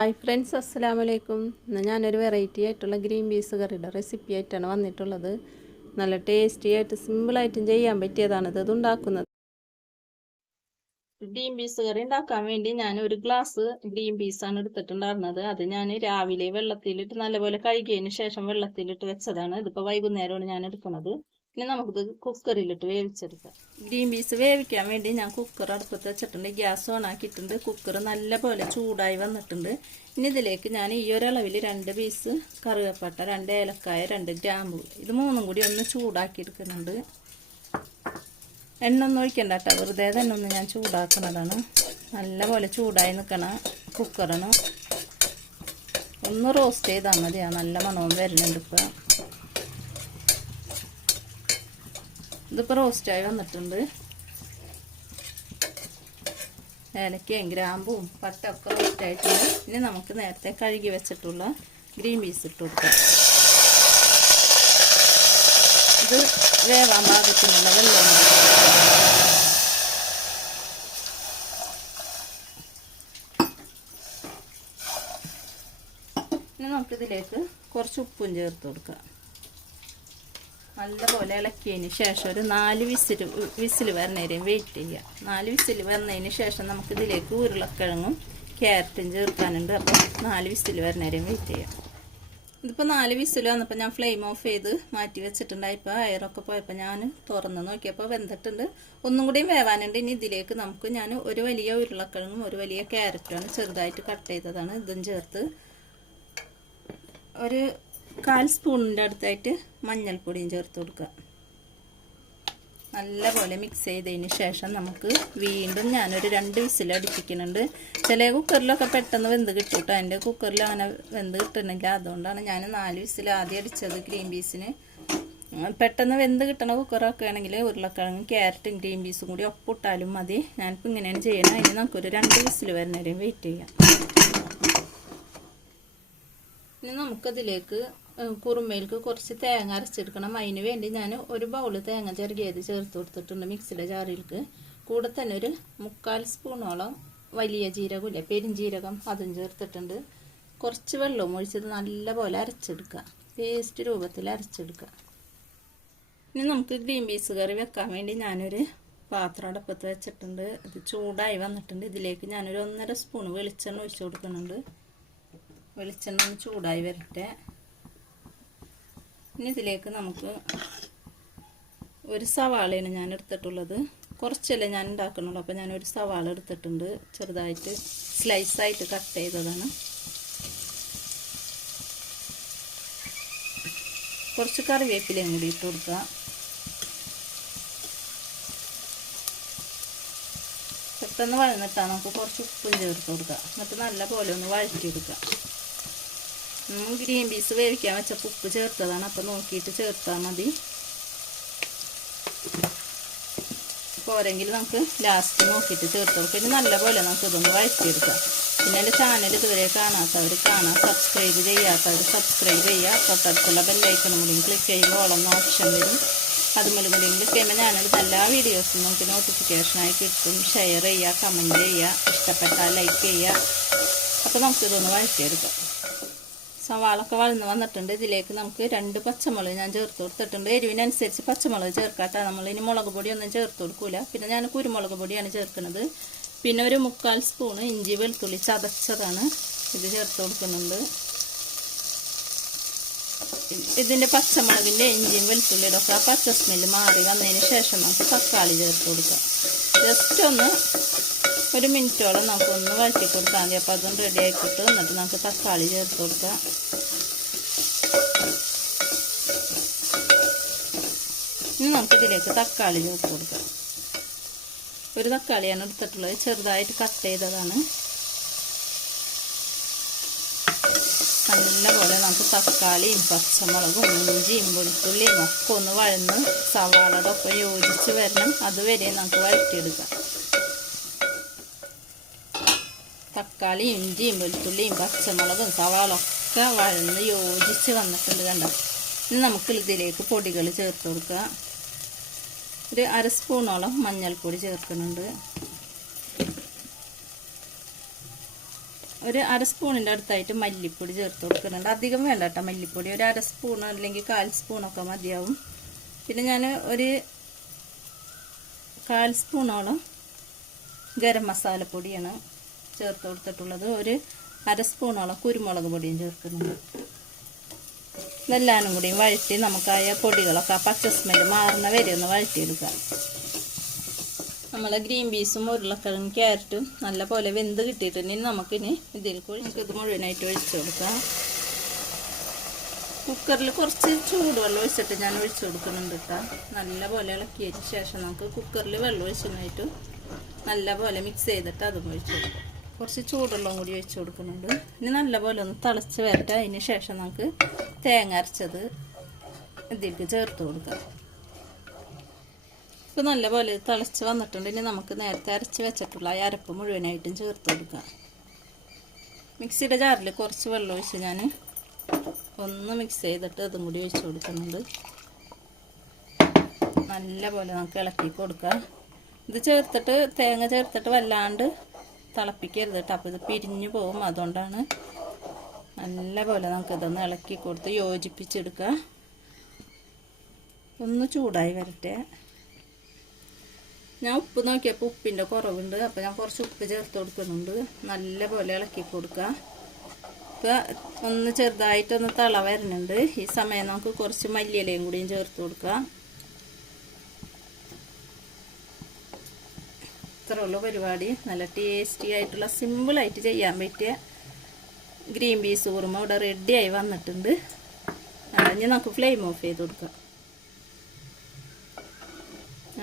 Hi friends അസ്സലാമു അലൈക്കും ഇന്ന് ഞാനൊരു വെറൈറ്റി ആയിട്ടുള്ള ഗ്രീൻ പീസ് കറിയുടെ റെസിപ്പി ആയിട്ടാണ് വന്നിട്ടുള്ളത്. നല്ല ടേസ്റ്റി ആയിട്ട് സിമ്പിളായിട്ടും ചെയ്യാൻ പറ്റിയതാണിത് ഇത്. ഉണ്ടാക്കുന്നത്. ഗ്രീൻ പീസ് കറി ഉണ്ടാക്കാൻ വേണ്ടി ഞാൻ ഒരു ഗ്ലാസ് ഗ്രീൻ പീസാണ് എടുത്തിട്ടുണ്ടായിരുന്നത്. അത് ഞാൻ രാവിലെ വെള്ളത്തിലിട്ട് നല്ലപോലെ കഴുകിയതിന് ശേഷം വെള്ളത്തിലിട്ട് വെച്ചതാണ്. ഇതിപ്പോൾ വൈകുന്നേരമാണ് ഞാൻ എടുക്കുന്നത്. ഇനി നമുക്കിത് കുക്കറിലിട്ട് വേവിച്ചെടുക്കാം. ഗ്രീൻ പീസ് വേവിക്കാൻ വേണ്ടി ഞാൻ കുക്കർ അടുപ്പത്ത് വെച്ചിട്ടുണ്ട്. ഗ്യാസ് ഓൺ ആക്കിയിട്ടുണ്ട്. കുക്കർ നല്ലപോലെ ചൂടായി വന്നിട്ടുണ്ട്. ഇനി ഇതിലേക്ക് ഞാൻ ഈ ഒരളവിൽ രണ്ട് പീസ് കറുകപ്പട്ട രണ്ട് ഏലക്കായ രണ്ട് ഗ്രാമ്പു. ഇത് മൂന്നും കൂടി ഒന്ന് ചൂടാക്കി എടുക്കുന്നുണ്ട്. എണ്ണ ഒന്നും ഒഴിക്കണ്ട കേട്ടോ. വെറുതെ തന്നെ ഒന്ന് ഞാൻ ചൂടാക്കുന്നതാണ്. നല്ലപോലെ ചൂടായി നിൽക്കണ കുക്കറാണ്. ഒന്ന് റോസ്റ്റ് ചെയ്താൽ മതിയാ. നല്ല മണവും വരുന്നുണ്ട് ഇപ്പോൾ ഇതിപ്പോൾ റോസ്റ്റായി വന്നിട്ടുണ്ട്. ഏലക്കയും ഗ്രാമ്പും പട്ടൊക്കെ റോസ്റ്റായിട്ടുണ്ട് ഇനി നമുക്ക് നേരത്തെ കഴുകി വെച്ചിട്ടുള്ള ഗ്രീൻ പീസ് ഇട്ട് കൊടുക്കാം. ഇത് വേവാൻ പാകത്തിനുള്ള വെള്ളം ഇനി നമുക്കിതിലേക്ക് കുറച്ച് ഉപ്പും ചേർത്ത് കൊടുക്കാം. നല്ലപോലെ ഇളക്കിയതിന് ശേഷം ഒരു നാല് വിസിൽ വിസിൽ വരുന്നേരെയും വെയിറ്റ് ചെയ്യുക. നാല് വിസിൽ വന്നതിന് ശേഷം നമുക്ക് ഇതിലേക്ക് ഉരുളക്കിഴങ്ങും ക്യാരറ്റും ചേർക്കാനുണ്ട്. അപ്പോൾ നാല് വിസിൽ വരുന്നേരെയും വെയിറ്റ് ചെയ്യാം. ഇതിപ്പോൾ നാല് വിസിൽ വന്നപ്പോൾ ഞാൻ ഫ്ലെയിം ഓഫ് ചെയ്ത് മാറ്റി വെച്ചിട്ടുണ്ടായി. ഇപ്പോൾ അയറൊക്കെ പോയപ്പോൾ ഞാൻ തുറന്ന് നോക്കിയപ്പോൾ വെന്തിട്ടുണ്ട്. ഒന്നും കൂടിയും വേവാനുണ്ട്. ഇനി ഇതിലേക്ക് നമുക്ക് ഞാൻ ഒരു വലിയ ഉരുളക്കിഴങ്ങും ഒരു വലിയ ക്യാരറ്റുമാണ് ചെറുതായിട്ട് കട്ട് ചെയ്തതാണ്. ഇതും ചേർത്ത് ഒരു കാൽ സ്പൂണിന്റെ അടുത്തായിട്ട് മഞ്ഞൾപ്പൊടിയും ചേർത്ത് കൊടുക്കുക. നല്ലപോലെ മിക്സ് ചെയ്തതിന് ശേഷം നമുക്ക് വീണ്ടും ഞാനൊരു രണ്ട് വിസിൽ അടിപ്പിക്കുന്നുണ്ട്. ചില കുക്കറിലൊക്കെ പെട്ടെന്ന് വെന്ത് കിട്ടും കേട്ടോ എന്റെ കുക്കറിൽ അങ്ങനെ വെന്ത് കിട്ടുന്നില്ല. അതുകൊണ്ടാണ് ഞാൻ നാല് വിസിൽ ആദ്യം അടിച്ചത് ഗ്രീൻ പീസിന്. പെട്ടെന്ന് വെന്ത് കിട്ടണ കുക്കറൊക്കെ ആണെങ്കിൽ ഉരുളക്കിഴങ്ങ് ക്യാരറ്റും ഗ്രീൻ പീസും കൂടി ഒപ്പിട്ടാലും മതി. ഞാനിപ്പോൾ ഇങ്ങനെയാണ് ചെയ്യണം അതിന് നമുക്കൊരു രണ്ട് വിസിൽ വരുന്നവരെയും വെയിറ്റ് ചെയ്യാം. ഇനി നമുക്കതിലേക്ക് കുറുമയിലേക്ക് കുറച്ച് തേങ്ങ അരച്ചെടുക്കണം. അതിന് വേണ്ടി ഞാൻ ഒരു ബൗൾ തേങ്ങ ചെറുകിയത് ചേർത്ത് കൊടുത്തിട്ടുണ്ട് മിക്സിയുടെ ജാറിലേക്ക് കൂടെ തന്നെ ഒരു മുക്കാൽ സ്പൂണോളം വലിയ ജീരകമില്ല പെരിഞ്ജീരകം അതും ചേർത്തിട്ടുണ്ട്. കുറച്ച് വെള്ളവും ഒഴിച്ചത് നല്ലപോലെ അരച്ചെടുക്കുക. പേസ്റ്റ് രൂപത്തിൽ അരച്ചെടുക്കുക. ഇനി നമുക്ക് ഗ്രീൻ പീസ് കറി വെക്കാൻ വേണ്ടി ഞാനൊരു പാത്രം അടുപ്പത്ത് വെച്ചിട്ടുണ്ട്. അത് ചൂടായി വന്നിട്ടുണ്ട്. ഇതിലേക്ക് ഞാനൊരു ഒന്നര സ്പൂൺ വെളിച്ചെണ്ണ ഒഴിച്ചു കൊടുക്കുന്നുണ്ട്. വെളിച്ചെണ്ണ ചൂടായി വരട്ടെ. ഇനി ഇതിലേക്ക് നമുക്ക് ഒരു സവാളയാണ് ഞാൻ എടുത്തിട്ടുള്ളത്. കുറച്ചല്ലേ ഞാൻ ഉണ്ടാക്കുന്നുള്ളൂ. അപ്പോൾ ഞാൻ ഒരു സവാള എടുത്തിട്ടുണ്ട്. ചെറുതായിട്ട് സ്ലൈസായിട്ട് കട്ട് ചെയ്തതാണ്. കുറച്ച് കറിവേപ്പിലയും കൂടി ഇട്ട് കൊടുക്കുക. പെട്ടെന്ന് വഴന്നിട്ടാണ് നമുക്ക് കുറച്ച് ഉപ്പും ചേർത്ത് കൊടുക്കുക. എന്നിട്ട് നല്ല പോലെ ഒന്ന് വഴറ്റിയെടുക്കുക. ഗ്രീൻ പീസ് വേവിക്കാൻ വെച്ചപ്പോൾ ഉപ്പ് ചേർത്തതാണ്. അപ്പോൾ നോക്കിയിട്ട് ചേർത്താൽ മതി. പോരെങ്കിൽ നമുക്ക് ലാസ്റ്റ് നോക്കിയിട്ട് ചേർത്ത് ഇനി നല്ലപോലെ നമുക്ക് ഇതൊന്ന് വഴറ്റിയെടുക്കാം. പിന്നെ എന്റെ ചാനൽ ഇതുവരെ കാണാത്തവർ കാണാം. സബ്സ്ക്രൈബ് ചെയ്യാത്തവർ സബ്സ്ക്രൈബ് ചെയ്യുക. തൊട്ടടുത്തുള്ള ബെല്ലൈക്കണും കൂടി ക്ലിക്ക് ചെയ്യുമ്പോൾ ഓളെന്ന ഓപ്ഷൻ വരും. അതുപോലെ കൂടി ക്ലിക്ക് ചെയ്യുമ്പോൾ ഞാനെടുത്ത എല്ലാ വീഡിയോസും നമുക്ക് നോട്ടിഫിക്കേഷനായി കിട്ടും. ഷെയർ ചെയ്യുക കമന്റ് ചെയ്യുക. ഇഷ്ടപ്പെട്ടാൽ ലൈക്ക് ചെയ്യുക. അപ്പോൾ നമുക്കിതൊന്ന് വഴറ്റിയെടുക്കാം. സവാളൊക്കെ വളർന്ന് വന്നിട്ടുണ്ട്. ഇതിലേക്ക് നമുക്ക് രണ്ട് പച്ചമുളക് ഞാൻ ചേർത്ത് കൊടുത്തിട്ടുണ്ട്. എരിവിനനുസരിച്ച് പച്ചമുളക് ചേർക്കാട്ടെ. നമ്മൾ ഇനി മുളക് പൊടിയൊന്നും ചേർത്ത് കൊടുക്കൂല. പിന്നെ ഞാൻ കുരുമുളക് പൊടിയാണ് ചേർക്കുന്നത്. പിന്നെ ഒരു മുക്കാൽ സ്പൂണ് ഇഞ്ചി വെളുത്തുള്ളി ചതച്ചതാണ് ഇത് ചേർത്ത് കൊടുക്കുന്നുണ്ട്. ഇതിന്റെ പച്ചമുളകിന്റെ ഇഞ്ചിയും വെളുത്തുള്ളിയുടെ ഒക്കെ ആ പച്ച സ്മെല്ല് മാറി വന്നതിന് ശേഷം നമുക്ക് തക്കാളി ചേർത്ത് കൊടുക്കാം. ജസ്റ്റ് ഒന്ന് ഒരു മിനിറ്റോളം നമുക്കൊന്ന് വഴറ്റി കൊടുത്താൽ മതി. അപ്പോൾ അതൊന്ന് റെഡി ആക്കിയിട്ട് എന്നിട്ട് നമുക്ക് തക്കാളി ചേർത്ത് കൊടുക്കാം. ഇനി നമുക്കിതിലേക്ക് തക്കാളി ചേർത്ത് കൊടുക്കാം. ഒരു തക്കാളിയാണ് എടുത്തിട്ടുള്ളത് ചെറുതായിട്ട് കട്ട് ചെയ്തതാണ്. നല്ലപോലെ നമുക്ക് തക്കാളിയും പച്ചമുളകും ഇഞ്ചിയും വെളുത്തുള്ളിയും ഒക്കെ ഒന്ന് വഴന്ന് സവാളയുടെ യോജിച്ച് വരണം. അതുവരെ നമുക്ക് വഴറ്റിയെടുക്കാം. തക്കാളി ഇഞ്ചിയും വെളുത്തുള്ളിയും പച്ചമുളകും സവാളൊക്കെ വഴന്ന് യോജിച്ച് വന്നിട്ടുണ്ട് കണ്ട? ഇനി നമുക്ക് ഇതിലേക്ക് പൊടികൾ ചേർത്ത് കൊടുക്കുക. ഒരു അര സ്പൂണോളം മഞ്ഞൾപ്പൊടി ചേർക്കുന്നുണ്ട്. ഒരു അര സ്പൂണിന്റെ അടുത്തായിട്ട് മല്ലിപ്പൊടി ചേർത്ത് കൊടുക്കുന്നുണ്ട്. അധികം വേണ്ട കേട്ടോ മല്ലിപ്പൊടി. ഒരു അര സ്പൂൺ അല്ലെങ്കിൽ കാൽ സ്പൂണൊക്കെ മതിയാവും. പിന്നെ ഞാൻ ഒരു കാൽ സ്പൂണോളം ഗരം മസാലപ്പൊടിയാണ് ചേർത്ത് കൊടുത്തിട്ടുള്ളത് ഒരു അര സ്പൂണോളം കുരുമുളക് പൊടിയും ചേർക്കുന്നുണ്ട്. ഇതെല്ലാനും കൂടി വഴറ്റി നമുക്കായ പൊടികളൊക്കെ പച്ച സ്മെൽ മാറുന്ന വരെ ഒന്ന് വഴറ്റിയെടുക്കാം. നമ്മൾ ഗ്രീൻ പീസും ഉരുളക്കിഴങ്ങും ക്യാരറ്റും നല്ല പോലെ വെന്ത് കിട്ടിയിട്ടുണ്ടെങ്കിൽ നമുക്കിനി ഇതിൽ കൂടി നമുക്കിത് മുഴുവനായിട്ട് ഒഴിച്ചു കൊടുക്കാം. കുക്കറിൽ കുറച്ച് ചൂടുവെള്ളം ഒഴിച്ചിട്ട് ഞാൻ ഒഴിച്ചു കൊടുക്കുന്നുണ്ട് കേട്ടോ. നല്ല പോലെ ഇളക്കിയതിന് ശേഷം നമുക്ക് കുക്കറിൽ വെള്ളം ഒഴിച്ചതിനായിട്ട് നല്ല പോലെ മിക്സ് ചെയ്തിട്ട് അതും ഒഴിച്ചു കൊടുക്കാം. കുറച്ച് ചൂടുള്ളതും കൂടി ഒഴിച്ചു കൊടുക്കുന്നുണ്ട്. ഇനി നല്ലപോലെ ഒന്ന് തിളച്ച് വരട്ടെ. അതിന് ശേഷം നമുക്ക് തേങ്ങ അരച്ചത് ഇതിലേക്ക് ചേർത്ത് കൊടുക്കാം. ഇപ്പോൾ നല്ലപോലെ തിളച്ച് വന്നിട്ടുണ്ട്. ഇനി നമുക്ക് നേരത്തെ അരച്ച് വെച്ചിട്ടുള്ള ആ അരപ്പ് മുഴുവനായിട്ടും ചേർത്ത് കൊടുക്കാം. മിക്സിയുടെ ജാറിൽ കുറച്ച് വെള്ളം ഒഴിച്ച് ഞാൻ ഒന്ന് മിക്സ് ചെയ്തിട്ട് അതും കൂടി ഒഴിച്ച് കൊടുക്കുന്നുണ്ട്. നല്ല പോലെ നമുക്ക് ഇളക്കി കൊടുക്കാം. ഇത് ചേർത്തിട്ട് തേങ്ങ ചേർത്തിട്ട് വല്ലാണ്ട് തിളപ്പിക്കരുത് കേട്ടോ അപ്പോൾ ഇത് പിരിഞ്ഞു പോകും. അതുകൊണ്ടാണ് നല്ലപോലെ നമുക്കിതൊന്ന് ഇളക്കി കൊടുത്ത് യോജിപ്പിച്ചെടുക്കുക. ഒന്ന് ചൂടായി വരട്ടെ. ഞാൻ ഉപ്പ് നോക്കിയപ്പോൾ ഉപ്പിന്റെ കുറവുണ്ട്. അപ്പോൾ ഞാൻ കുറച്ച് ഉപ്പ് ചേർത്ത് കൊടുക്കുന്നുണ്ട്. നല്ലപോലെ ഇളക്കി കൊടുക്കുക. ഇപ്പോൾ ഒന്ന് ചെറുതായിട്ടൊന്ന് തള വരുന്നുണ്ട് ഈ സമയം നമുക്ക് കുറച്ച് മല്ലിയിലയും കൂടിയും ചേർത്ത് കൊടുക്കുക ഇത്രയുള്ള പരിപാടി. നല്ല ടേസ്റ്റി ആയിട്ടുള്ള സിമ്പിളായിട്ട് ചെയ്യാൻ പറ്റിയ ഗ്രീൻ പീസ് കുറുമ ഇവിടെ റെഡിയായി വന്നിട്ടുണ്ട്. ഇനി നമുക്ക് ഫ്ലെയിം ഓഫ് ചെയ്ത് കൊടുക്കാം.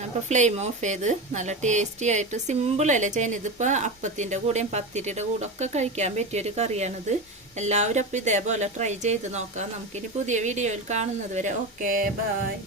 അപ്പോൾ ഫ്ലെയിം ഓഫ് ചെയ്ത് നല്ല ടേസ്റ്റി ആയിട്ട് സിമ്പിളല്ലേ ചെയ്യുന്നത്? ഇതിപ്പോൾ അപ്പത്തിന്റെ കൂടെയും പത്തിരിയുടെ കൂടെ ഒക്കെ കഴിക്കാൻ പറ്റിയൊരു കറിയാണിത്. എല്ലാവരും അപ്പോൾ ഇതേപോലെ ട്രൈ ചെയ്ത് നോക്കാം. നമുക്കിനി പുതിയ വീഡിയോയിൽ കാണുന്നത് വരെ. Okay bye